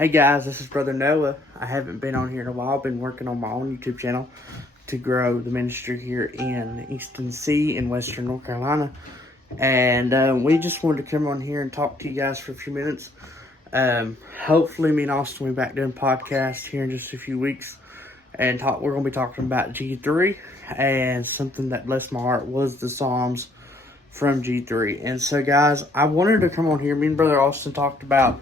Hey guys, this is Brother Noah. I haven't been on here in a while. I've been working on my own YouTube channel to grow the ministry here in East Tennessee in Western North Carolina. And we just wanted to come on here and talk to you guys for a few minutes. Hopefully me and Austin will be back doing podcasts here in just a few weeks. And we're going to be talking about G3, and something that blessed my heart was the Psalms from G3. And so guys, I wanted to come on here. Me and Brother Austin talked about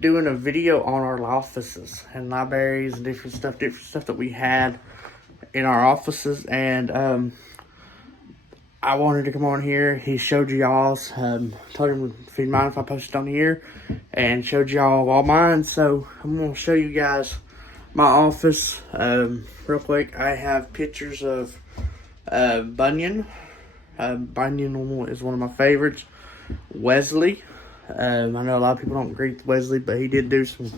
doing a video on our offices and libraries and different stuff that we had in our offices. And I wanted to come on here. He showed you y'all's, told him if he'd mind if I posted on here, and showed y'all all mine. So I'm going to show you guys my office real quick. I have pictures of Bunyan. Bunyan is one of my favorites. Wesley. I know a lot of people don't agree with Wesley, but he did do some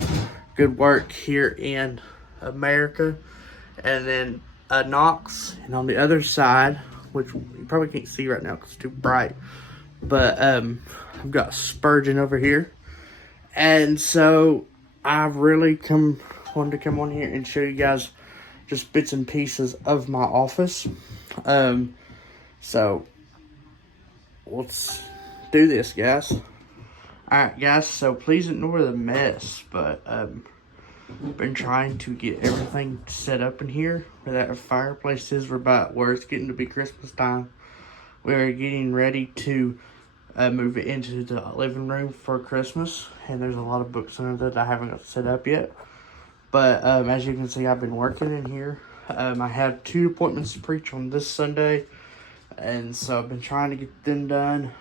good work here in America. And then Knox, and on the other side, which you probably can't see right now because it's too bright, but I've got Spurgeon over here. And so I've really wanted to come on here and show you guys just bits and pieces of my office. So let's do this, guys. Alright guys, so please ignore the mess, but I've been trying to get everything set up in here where that fireplace is. We're about where it's getting to be Christmas time. We're getting ready to move it into the living room for Christmas, and there's a lot of books in there that I haven't got set up yet. But as you can see, I've been working in here. I have 2 appointments to preach on this Sunday, and so I've been trying to get them done.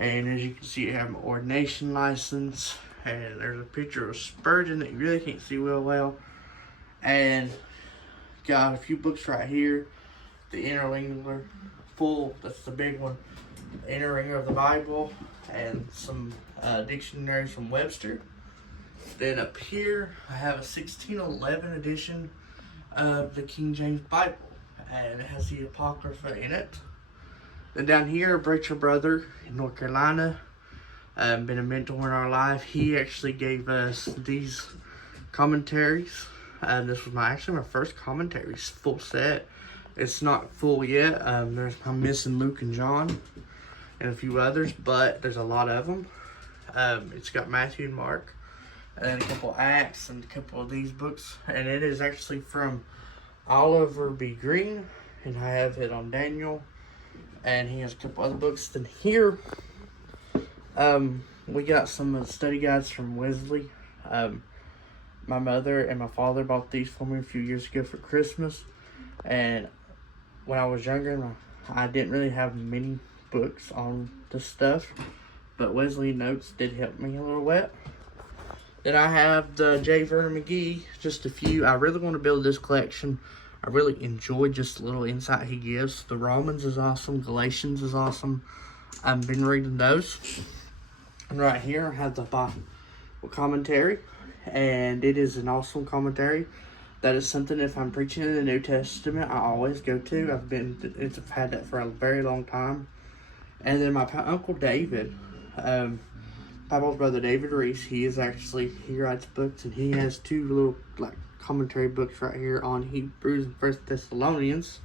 And as you can see, I have my ordination license. And there's a picture of Spurgeon that you really can't see well. And got a few books right here. The Interlinear Full, that's the big one. The Interlinear of the Bible. And some dictionaries from Webster. Then up here, I have a 1611 edition of the King James Bible. And it has the Apocrypha in it. Then down here, a preacher brother in North Carolina, been a mentor in our life. He actually gave us these commentaries. This was my first commentaries full set. It's not full yet. I'm missing Luke and John and a few others, but there's a lot of them. It's got Matthew and Mark, and then a couple Acts and a couple of these books. And it is actually from Oliver B. Green, and I have it on Daniel. And he has a couple other books. Then here, we got some study guides from Wesley. My mother and my father bought these for me a few years ago for Christmas. And when I was younger, I didn't really have many books on this stuff, but Wesley notes did help me a little bit. Then I have the J. Vernon McGee, just a few. I really want to build this collection. I really enjoyed just the little insight he gives. The Romans is awesome. Galatians is awesome. I've been reading those. And right here I have the Bible commentary. And it is an awesome commentary. That is something, if I'm preaching in the New Testament, I always go to. I've had that for a very long time. And then my Uncle David, Bible's brother David Reese, he writes books, and he has 2 little commentary books right here on Hebrews and 1 Thessalonians.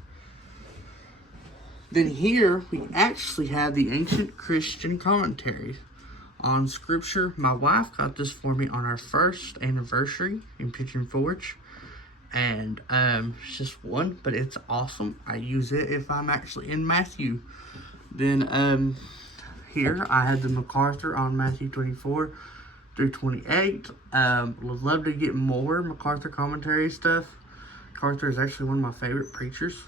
Then here we actually have the Ancient Christian Commentary on Scripture. My wife got this for me on our 1st anniversary in Pigeon Forge, and it's just one, but it's awesome. I use it if I'm actually in Matthew. Then here I had the MacArthur on Matthew 24 through 28. Would love to get more MacArthur commentary stuff. MacArthur is actually one of my favorite preachers.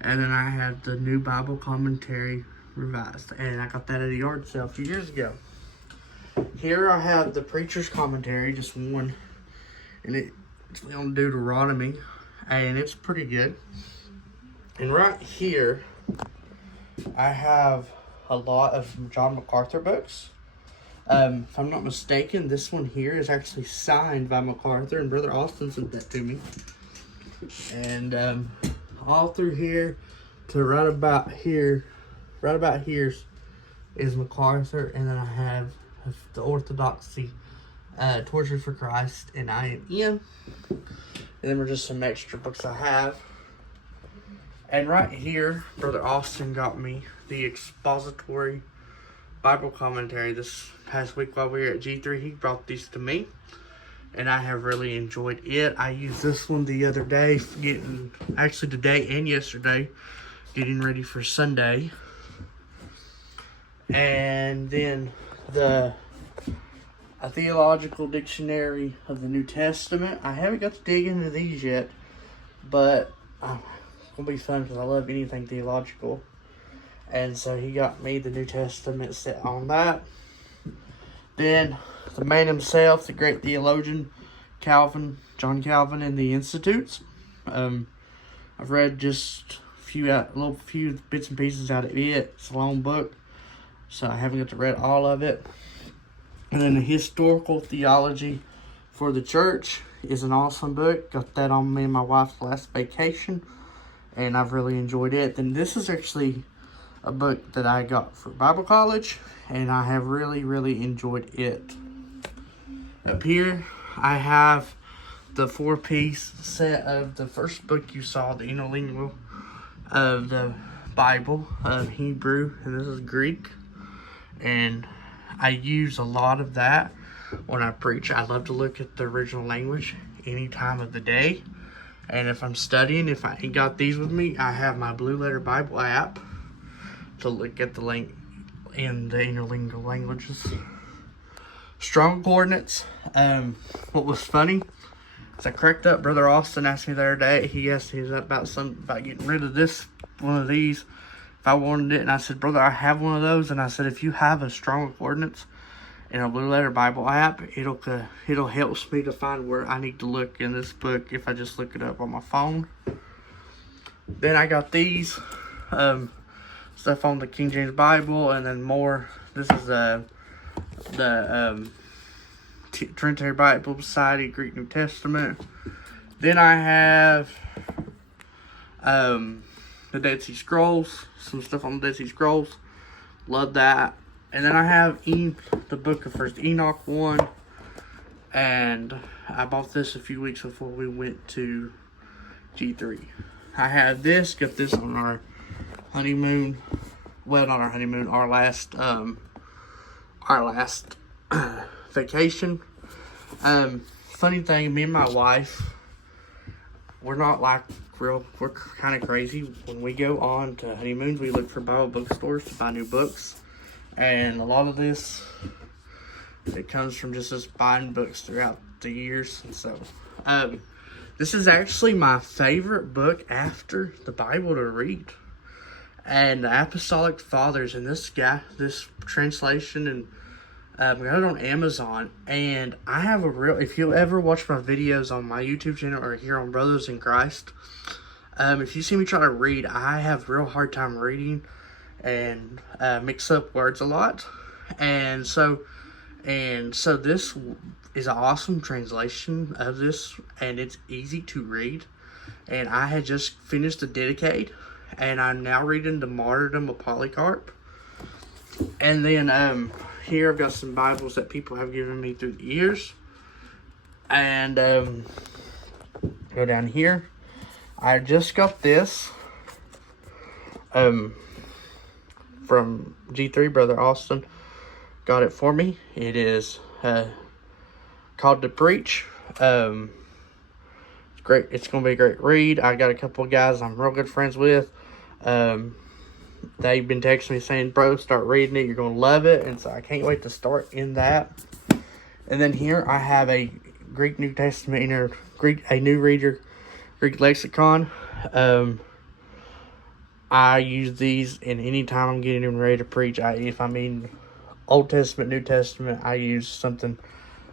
And then I have the New Bible Commentary Revised, and I got that at a yard sale a few years ago. Here I have the Preacher's Commentary, just one, and it's on Deuteronomy, and it's pretty good. And right here I have a lot of John MacArthur books. If I'm not mistaken, this one here is actually signed by MacArthur, and Brother Austin sent that to me. And all through here to right about here is MacArthur, and then I have the Orthodoxy Tortured for Christ, and I Am In. And then we're just some extra books I have. And right here, Brother Austin got me the expository Bible commentary this past week while we were at G3. He brought these to me, and I have really enjoyed it. I used this one the other day, actually today and yesterday, getting ready for Sunday. And then a theological dictionary of the New Testament. I haven't got to dig into these yet, but it'll be fun because I love anything theological. And so he got me the New Testament set on that. Then the man himself, the great theologian, John Calvin, and the Institutes. I've read just a few bits and pieces out of it. It's a long book, so I haven't got to read all of it. And then the Historical Theology for the Church is an awesome book. Got that on me and my wife's last vacation, and I've really enjoyed it. Then this is actually a book that I got for Bible college, and I have really, really enjoyed it. Up here, I have the 4-piece set of the first book you saw, the interlingual of the Bible, of Hebrew, and this is Greek. And I use a lot of that when I preach. I love to look at the original language any time of the day. And if I'm studying, if I ain't got these with me, I have my Blue Letter Bible app to look at the link in the interlingual languages. Strong coordinates. What was funny is I cracked up. Brother Austin asked me the other day. He asked me about getting rid of one of these, if I wanted it, and I said, brother, I have one of those. And I said, if you have a strong coordinates in a Blue Letter Bible app, it'll help me to find where I need to look in this book if I just look it up on my phone. Then I got these stuff on the King James Bible, and then more. This is the Trinitary Bible Society Greek New Testament. Then I have the Dead Sea Scrolls, some stuff on the Dead Sea Scrolls. Love that. And then I have the book of First Enoch 1, and I bought this a few weeks before we went to G3. I have this, got this on our honeymoon. Well, not our honeymoon, our last vacation. Funny thing, me and my wife, we're not like we're kind of crazy. When we go on to honeymoons, we look for Bible bookstores to buy new books. And a lot of this, it comes from just us buying books throughout the years. And so, this is actually my favorite book after the Bible to read. And the Apostolic Fathers, and this translation, and got it on Amazon. And I have if you ever watch my videos on my YouTube channel or here on Brothers in Christ, if you see me try to read, I have a real hard time reading and mix up words a lot. And so this is an awesome translation of this, and it's easy to read. And I had just finished the Didache, and I'm now reading the Martyrdom of Polycarp. And then here I've got some Bibles that people have given me through the years. And go down here. I just got this from G3, Brother Austin got it for me. It is called To Preach. It's great. It's going to be a great read. I got a couple of guys I'm real good friends with. They've been texting me saying, bro, start reading it. You're going to love it. And so I can't wait to start in that. And then here I have a Greek New Testament, a New Reader Greek Lexicon. I use these in any time I'm getting ready to preach. If I'm in Old Testament, New Testament, I use something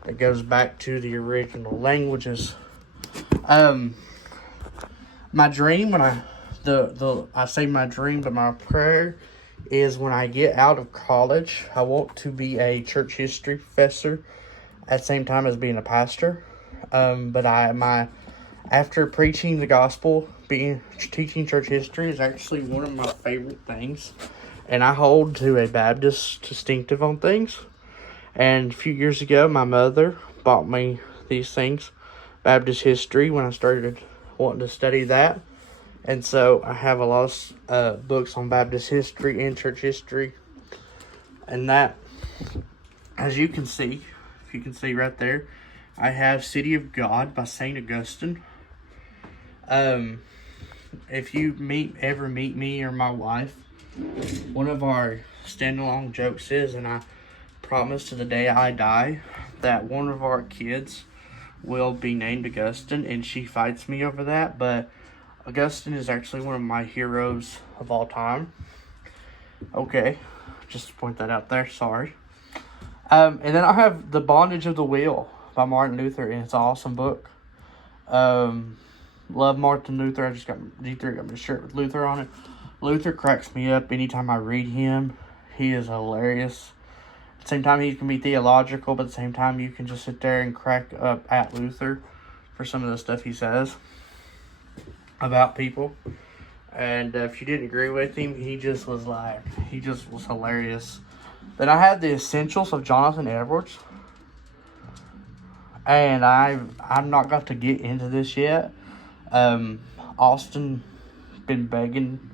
that goes back to the original languages. My dream, when I say my dream, but my prayer is when I get out of college, I want to be a church history professor at the same time as being a pastor. After preaching the gospel, teaching church history is actually one of my favorite things. And I hold to a Baptist distinctive on things. And a few years ago, my mother bought me these things. Baptist history, when I started wanting to study that. And so I have a lot of books on Baptist history and church history. And that, as you can see, if you can see right there, I have City of God by St. Augustine. If you ever meet me or my wife, one of our stand-along jokes is, and I promise to the day I die, that one of our kids will be named Augustine, and she fights me over that, but Augustine is actually one of my heroes of all time. Okay, just to point that out there, sorry. And then I have The Bondage of the Will by Martin Luther, and it's an awesome book. Love Martin Luther. I just got G3 got my shirt with Luther on it. Luther cracks me up anytime I read him. He is hilarious. At the same time, he can be theological, but at the same time, you can just sit there and crack up at Luther for some of the stuff he says about people. And if you didn't agree with him, he just was hilarious. Then I had The Essentials of Jonathan Edwards. And I've not got to get into this yet. Austin been begging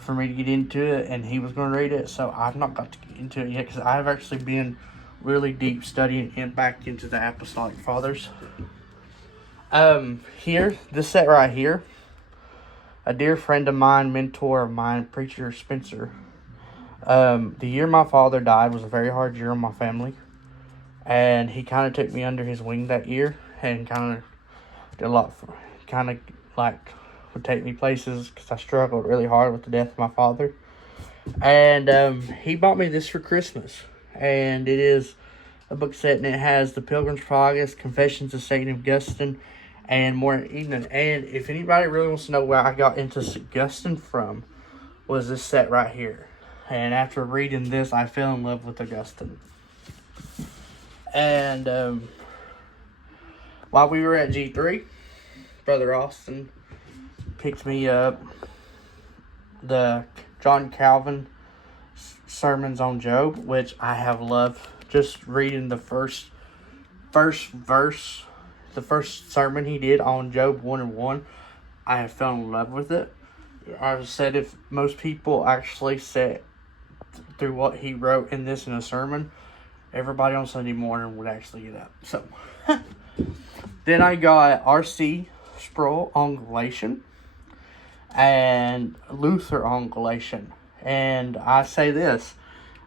for me to get into it, and he was going to read it, so I've not got to get into it yet, because I've actually been really deep studying and back into the Apostolic Fathers. Here, this set right here, a dear friend of mine, mentor of mine, Preacher Spencer. The year my father died was a very hard year on my family, and he kind of took me under his wing that year, and kind of did a lot for, kind of like would take me places, because I struggled really hard with the death of my father. And he bought me this for Christmas, and it is a book set, and it has The Pilgrim's Progress, Confessions of St. Augustine, and Morning Evening. And if anybody really wants to know where I got into Augustine from, was this set right here. And after reading this, I fell in love with Augustine. And while we were at G3, Brother Austin picked me up the John Calvin sermons on Job, which I have loved. Just reading the first verse, the first sermon he did on Job 1:1, I have fell in love with it. I've said if most people actually sat through what he wrote in this in a sermon, everybody on Sunday morning would actually get up. So, then I got R.C. Sproul on Galatians and Luther on Galatians. And I say this,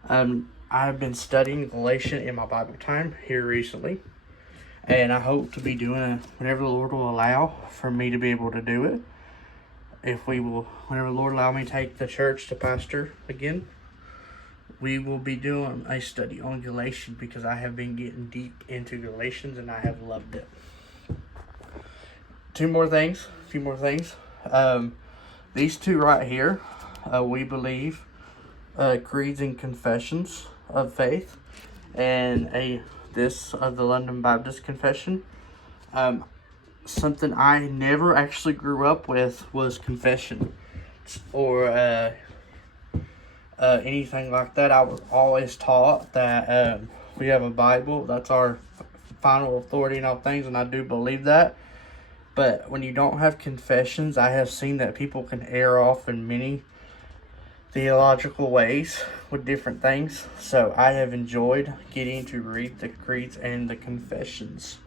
I've been studying Galatians in my Bible time here recently, and I hope to be doing it whenever the Lord will allow for me to be able to do it. Whenever the Lord allow me to take the church to pastor again, we will be doing a study on Galatians, because I have been getting deep into Galatians and I have loved it. A few more things. These two right here, we believe, creeds and confessions of faith, and this of the London Baptist Confession. Something I never actually grew up with was confession or anything like that. I was always taught that we have a Bible, that's our final authority in all things, and I do believe that. But when you don't have confessions, I have seen that people can err off in many theological ways with different things. So I have enjoyed getting to read the creeds and the confessions.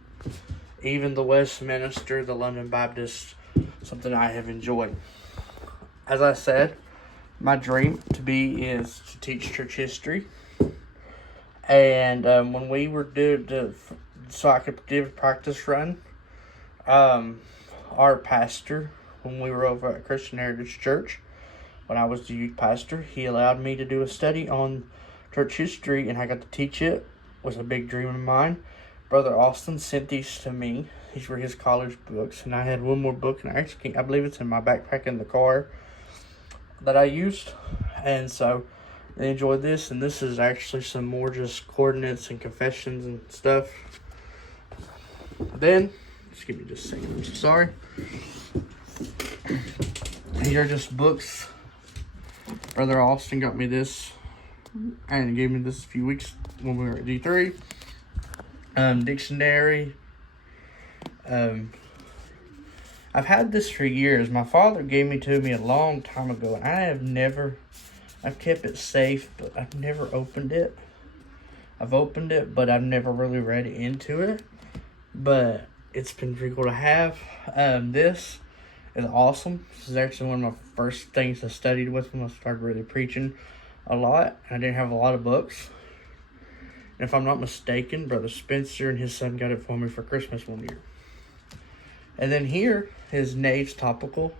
Even the Westminster, the London Baptist, something I have enjoyed. As I said, my dream is to teach church history. And when we were so I could do a practice run, our pastor, when we were over at Christian Heritage Church, when I was the youth pastor, he allowed me to do a study on church history, and I got to teach it. It was a big dream of mine. Brother Austin sent these to me. These were his college books, and I had one more book, and I believe it's in my backpack in the car that I used. And so they enjoyed this, and this is actually some more just coordinates and confessions and stuff. Then, just give me just a second, I'm so sorry. These are just books. Brother Austin got me this and gave me this a few weeks when we were at D3. dictionary. I've had this for years. My father gave me to me a long time ago, and I've kept it safe, but I've never opened it. I've opened it, but I've never really read into it. But it's been pretty cool to have. This is awesome. This is actually one of my first things I studied with when I started really preaching a lot. I didn't have a lot of books. And if I'm not mistaken, Brother Spencer and his son got it for me for Christmas one year. And then here is Nave's Topical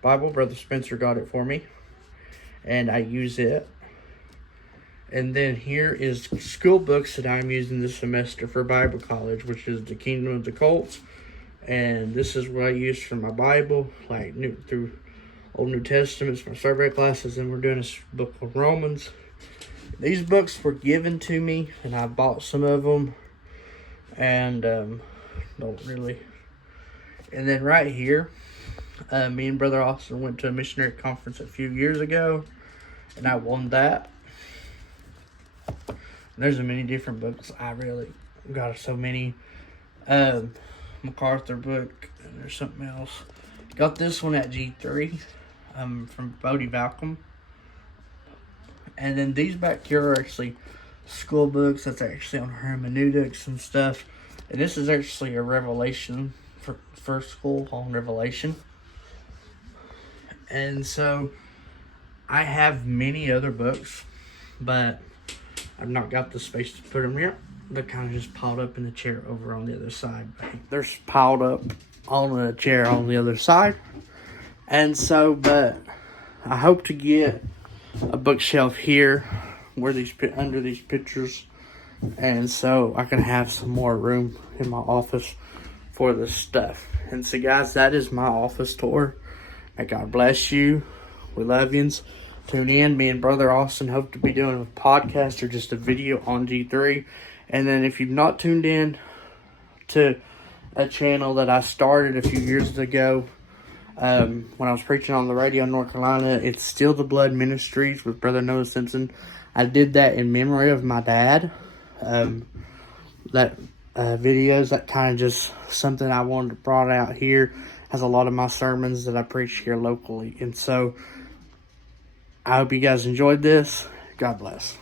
Bible. Brother Spencer got it for me, and I use it. And then here is school books that I'm using this semester for Bible college, which is the Kingdom of the Cults. And this is what I use for my Bible, like through Old New Testaments, my survey classes, and we're doing a book of Romans. These books were given to me, and I bought some of them, and don't really. And then right here, me and Brother Austin went to a missionary conference a few years ago, and I won that. And there's a many different books. I really got so many. MacArthur book, and there's something else. Got this one at G3 from Bodie Malcolm. And then these back here are actually school books that's actually on hermeneutics and stuff. And this is actually a Revelation for first school on Revelation. And so I have many other books, but I've not got the space to put them here. They're kind of just piled up in the chair over on the other side. They're piled up on the chair on the other side. And so, but I hope to get a bookshelf here where under these pictures, and so I can have some more room in my office for this stuff. And so guys, that is my office tour. May God bless you. We love yous. Tune in. Me and Brother Austin hope to be doing a podcast or just a video on G3. And then if you've not tuned in to a channel that I started a few years ago, when I was preaching on the radio in North Carolina, it's Still the Blood Ministries with Brother Noah Simpson. I did that in memory of my dad. Videos, that kind of just something I wanted to brought out here. Has a lot of my sermons that I preach here locally. And so I hope you guys enjoyed this. God bless.